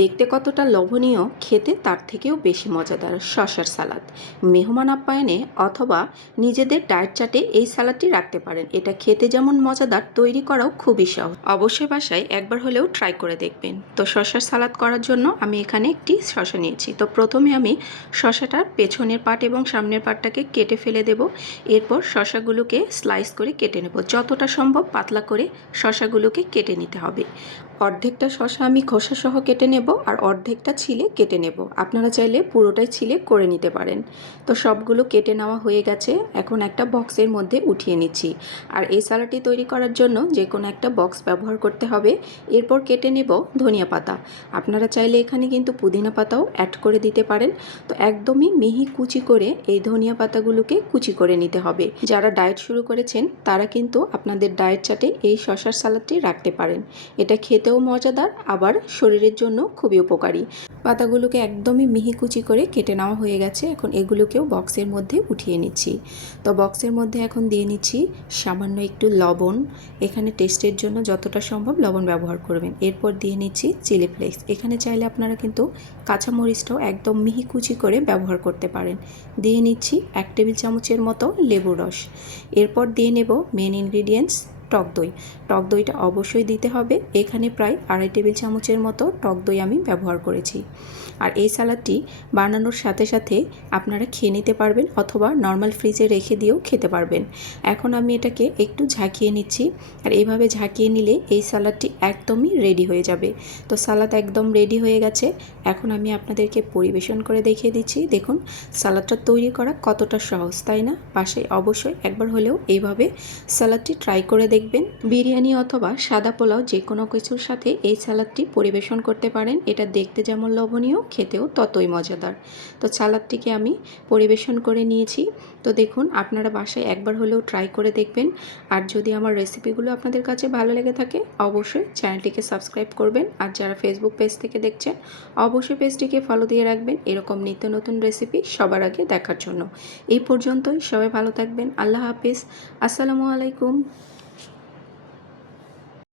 দেখতে কতটা লোভনীয়, খেতে তার থেকেও বেশি মজাদার শসার সালাদ। মেহমান আপ্যায়নে অথবা নিজেদের ডায়েট চার্টে এই সালাদটি রাখতে পারেন। এটা খেতে যেমন মজাদার, তৈরি করাও খুবই সহজ। অবশ্যই বাসায় একবার হলেও ট্রাই করে দেখবেন। তো শসার সালাদ করার জন্য আমি এখানে একটি শসা নিয়েছি। তো প্রথমে আমি শসাটার পেছনের পাট এবং সামনের পাটটাকে কেটে ফেলে দেব। এরপর শসাগুলোকে স্লাইস করে কেটে নেব। যতটা সম্ভব পাতলা করে শসাগুলোকে কেটে নিতে হবে। অর্ধেকটা শসা আমি খোসা সহ কেটে নেব আর অর্ধেকটা ছিলে কেটে নেব। আপনারা চাইলে পুরোটাই ছিলে করে নিতে পারেন। তো সবগুলো কেটে নেওয়া হয়ে গেছে। এখন একটা বক্সের মধ্যে উঠিয়ে নিচ্ছি। আর এই সালাডটি তৈরি করার জন্য যে কোনো একটা বক্স ব্যবহার করতে হবে। এরপর কেটে নেব ধনিয়া পাতা। আপনারা চাইলে এখানে কিন্তু পুদিনা পাতাও অ্যাড করে দিতে পারেন। তো একদমই মিহি কুচি করে এই ধনিয়া পাতাগুলোকে কুচি করে নিতে হবে। যারা ডায়েট শুরু করেছেন তারা কিন্তু আপনাদের ডায়েট চার্টে এই শসার সালাডটি রাখতে পারেন। এটা খেতেও মজাদার, আবার শরীরের জন্য খুবই উপকারী। পাতাগুলোকে একদমই মিহি কুচি করে কেটে নেওয়া হয়ে গেছে। এখন এগুলোকেও বক্সের মধ্যে উঠিয়ে নিচ্ছি। তো বক্সের মধ্যে এখন দিয়ে নিচ্ছি সামান্য একটু লবণ। এখানে টেস্টের জন্য যতটা সম্ভব লবণ ব্যবহার করবেন। এরপর দিয়ে নিচ্ছি চিলি ফ্লেক্স। এখানে চাইলে আপনারা কিন্তু কাঁচামরিচটাও একদম মিহি কুচি করে ব্যবহার করতে পারেন। দিয়ে নিচ্ছি 1 টেবিল চামচের মতো লেবুর রস। এরপর দিয়ে নেব মেন ইনগ্রিডিয়েন্টস টক দই। টক দইটা অবশ্যই দিতে হবে। এখানে প্রায় 2.5 টেবিল চামচের মতো টক দই আমি ব্যবহার করেছি। আর এই সালাডটি বানানোর সাথে সাথে আপনারা খেয়ে নিতে পারবেন অথবা নর্মাল ফ্রিজে রেখে দিয়েও খেতে পারবেন। এখন আমি এটাকে একটু ঝাঁকিয়ে নিচ্ছি। আর এইভাবে ঝাঁকিয়ে নিলে এই সালাডটি একদমই রেডি হয়ে যাবে। তো সালাদ একদম রেডি হয়ে গেছে। এখন আমি আপনাদেরকে পরিবেশন করে দেখিয়ে দিচ্ছি। দেখুন সালাডটা তৈরি করা কতটা সহজ, তাই না? বাসায় অবশ্যই একবার হলেও এইভাবে সালাডটি ট্রাই করে দেখবেন। বিরিয়ানি অথবা সাদা পোলাও যে কোনো কিছুর সাথে এই সালাদটি পরিবেশন করতে পারেন। এটা দেখতে যেমন লোভনীয়, খেতেও ততই মজাদার। তো সালাদটিকে আমি পরিবেশন করে নিয়েছি। তো দেখুন আপনারা বাসায় একবার হলেও ট্রাই করে দেখবেন। আর যদি আমার রেসিপিগুলো আপনাদের কাছে ভালো লেগে থাকে অবশ্যই চ্যানেলটিকে সাবস্ক্রাইব করবেন। আর যারা ফেসবুক পেজ থেকে দেখছেন অবশ্যই পেজটিকে ফলো দিয়ে রাখবেন এরকম নিত্য নতুন রেসিপি সবার আগে দেখার জন্য। এই পর্যন্তই, সবাই ভালো থাকবেন। আল্লাহ হাফিজ। আসসালামু আলাইকুম।